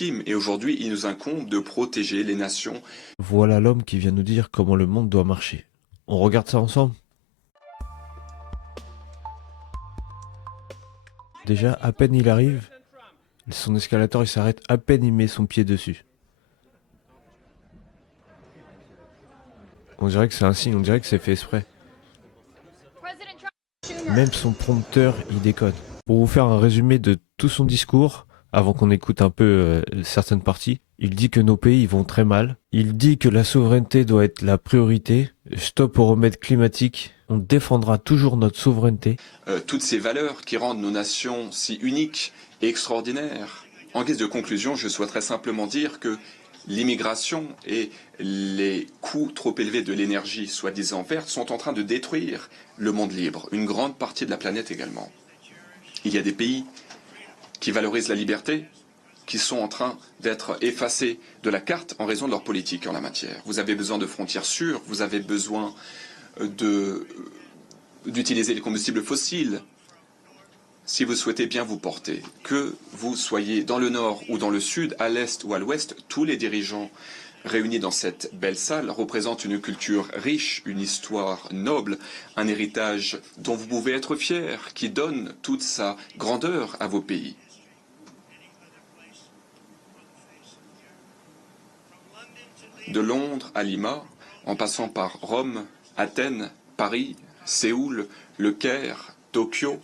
et aujourd'hui, il nous incombe de protéger les nations. Voilà l'homme qui vient nous dire comment le monde doit marcher. On regarde ça ensemble? Déjà, à peine il arrive, son escalator il s'arrête, à peine il met son pied dessus. On dirait que c'est un signe, on dirait que c'est fait exprès. Même son prompteur, il décode. Pour vous faire un résumé de tout son discours, avant qu'on écoute un peu certaines parties, il dit que nos pays vont très mal. Il dit que la souveraineté doit être la priorité. Stop aux remèdes climatiques. On défendra toujours notre souveraineté. Toutes ces valeurs qui rendent nos nations si uniques et extraordinaires. En guise de conclusion, je souhaiterais simplement dire que l'immigration et les coûts trop élevés de l'énergie soi-disant verte sont en train de détruire le monde libre, une grande partie de la planète également. Il y a des pays qui valorisent la liberté, qui sont en train d'être effacés de la carte en raison de leur politique en la matière. Vous avez besoin de frontières sûres, vous avez besoin d'utiliser les combustibles fossiles. Si vous souhaitez bien vous porter, que vous soyez dans le nord ou dans le sud, à l'est ou à l'ouest, tous les dirigeants réunis dans cette belle salle représentent une culture riche, une histoire noble, un héritage dont vous pouvez être fiers, qui donne toute sa grandeur à vos pays. De Londres à Lima, en passant par Rome, Athènes, Paris, Séoul, Le Caire, Tokyo,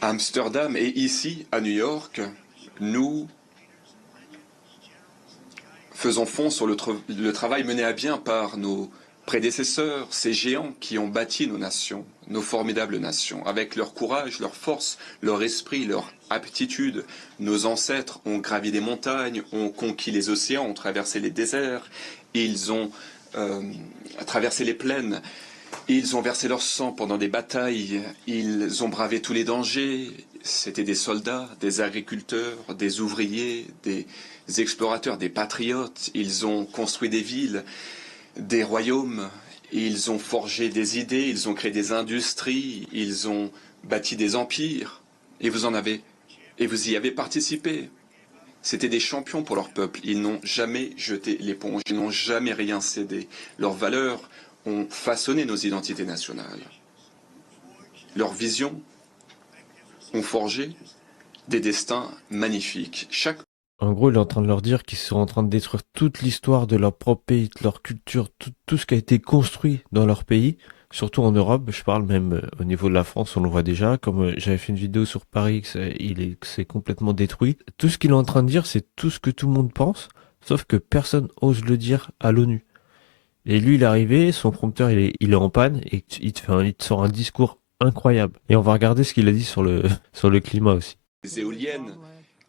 Amsterdam et ici, à New York, nous faisons fond sur le travail mené à bien par nos prédécesseurs, ces géants qui ont bâti nos nations, nos formidables nations, avec leur courage, leur force, leur esprit, leur aptitude. Nos ancêtres ont gravi des montagnes, ont conquis les océans, ont traversé les déserts, ils ont traversé les plaines. Ils ont versé leur sang pendant des batailles, ils ont bravé tous les dangers. C'était des soldats, des agriculteurs, des ouvriers, des explorateurs, des patriotes. Ils ont construit des villes, des royaumes, ils ont forgé des idées, ils ont créé des industries, ils ont bâti des empires. Et vous y avez participé. C'étaient des champions pour leur peuple. Ils n'ont jamais jeté l'éponge, ils n'ont jamais rien cédé. Leurs valeurs ont façonné nos identités nationales. Leurs visions ont forgé des destins magnifiques. En gros, il est en train de leur dire qu'ils sont en train de détruire toute l'histoire de leur propre pays, de leur culture, tout ce qui a été construit dans leur pays, surtout en Europe. Je parle même au niveau de la France, on le voit déjà. Comme j'avais fait une vidéo sur Paris, que c'est complètement détruit. Tout ce qu'il est en train de dire, c'est tout ce que tout le monde pense, sauf que personne ose le dire à l'ONU. Et lui, il est arrivé, son prompteur, il est en panne, et il te sort un discours incroyable. Et on va regarder ce qu'il a dit sur sur le climat aussi. Les éoliennes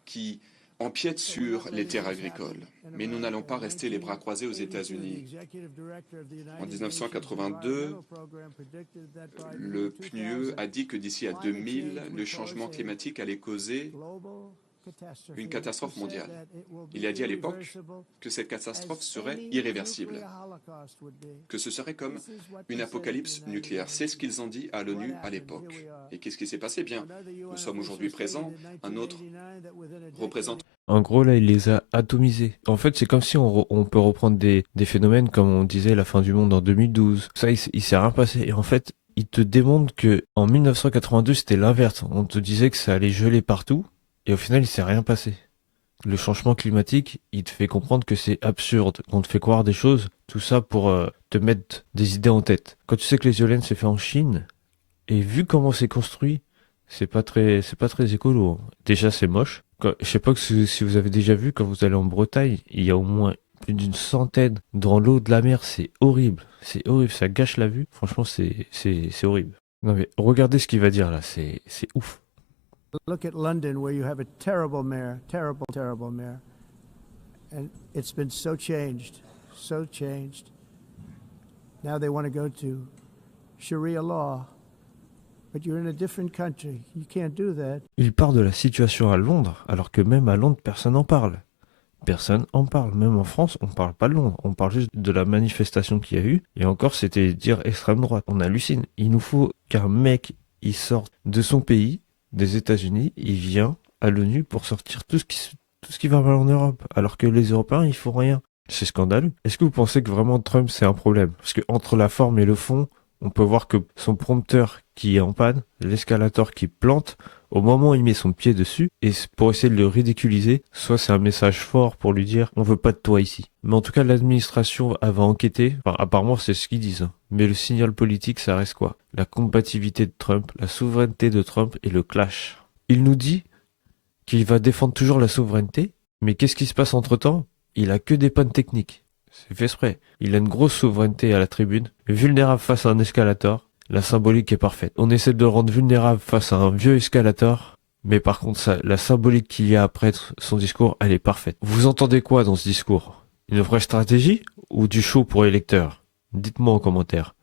qui empiètent sur les terres agricoles. Mais nous n'allons pas rester les bras croisés aux États-Unis. En 1982, le PNUE a dit que d'ici à 2000, le changement climatique allait causer une catastrophe mondiale. Il a dit à l'époque que cette catastrophe serait irréversible, que ce serait comme une apocalypse nucléaire. C'est ce qu'ils ont dit à l'ONU à l'époque. Et qu'est-ce qui s'est passé? Bien, nous sommes aujourd'hui présents, un autre représentant. En gros, là, il les a atomisés. En fait, c'est comme si on peut reprendre des phénomènes comme on disait la fin du monde en 2012. Ça, il s'est rien passé. Et en fait, il te démontre que en 1982, c'était l'inverse. On te disait que ça allait geler partout. Et au final, il s'est rien passé. Le changement climatique, il te fait comprendre que c'est absurde, qu'on te fait croire des choses, tout ça pour te mettre des idées en tête. Quand tu sais que les éoliennes c'est fait en Chine, et vu comment c'est construit, c'est pas très écolo. Déjà, c'est moche. Je sais pas si vous avez déjà vu, quand vous allez en Bretagne, il y a au moins plus d'une centaine dans l'eau de la mer. C'est horrible. C'est horrible. Ça gâche la vue. Franchement, c'est horrible. Non, mais regardez ce qu'il va dire là. C'est ouf. Look at London, where you have a terrible mayor, terrible mayor. And it's been so changed, so changed. Now they want to go to Sharia law. But you're in a different country. You can't do that. Il part de la situation à Londres, alors que même à Londres, personne n'en parle. Personne en parle. Même en France, on parle pas de Londres. On parle juste de la manifestation qu'il y a eu. Et encore, c'était dire extrême droite. On hallucine. Il nous faut qu'un mec, il sorte de son pays, des États-Unis, il vient à l'ONU pour sortir tout tout ce qui va mal en Europe, alors que les Européens, ils font rien. C'est scandaleux. Est-ce que vous pensez que vraiment Trump, c'est un problème? Parce que entre la forme et le fond, on peut voir que son prompteur qui est en panne, l'escalator qui plante, au moment où il met son pied dessus, et pour essayer de le ridiculiser, soit c'est un message fort pour lui dire on veut pas de toi ici. Mais en tout cas, l'administration va enquêter, enfin apparemment c'est ce qu'ils disent. Mais le signal politique, ça reste quoi? La combativité de Trump, la souveraineté de Trump et le clash. Il nous dit qu'il va défendre toujours la souveraineté, mais qu'est-ce qui se passe entre-temps? Il a que des pannes techniques. C'est fait exprès. Il a une grosse souveraineté à la tribune, vulnérable face à un escalator. La symbolique est parfaite. On essaie de le rendre vulnérable face à un vieux escalator, mais par contre, la symbolique qu'il y a après son discours, elle est parfaite. Vous entendez quoi dans ce discours? Une vraie stratégie ou du show pour les lecteurs? Dites-moi en commentaire.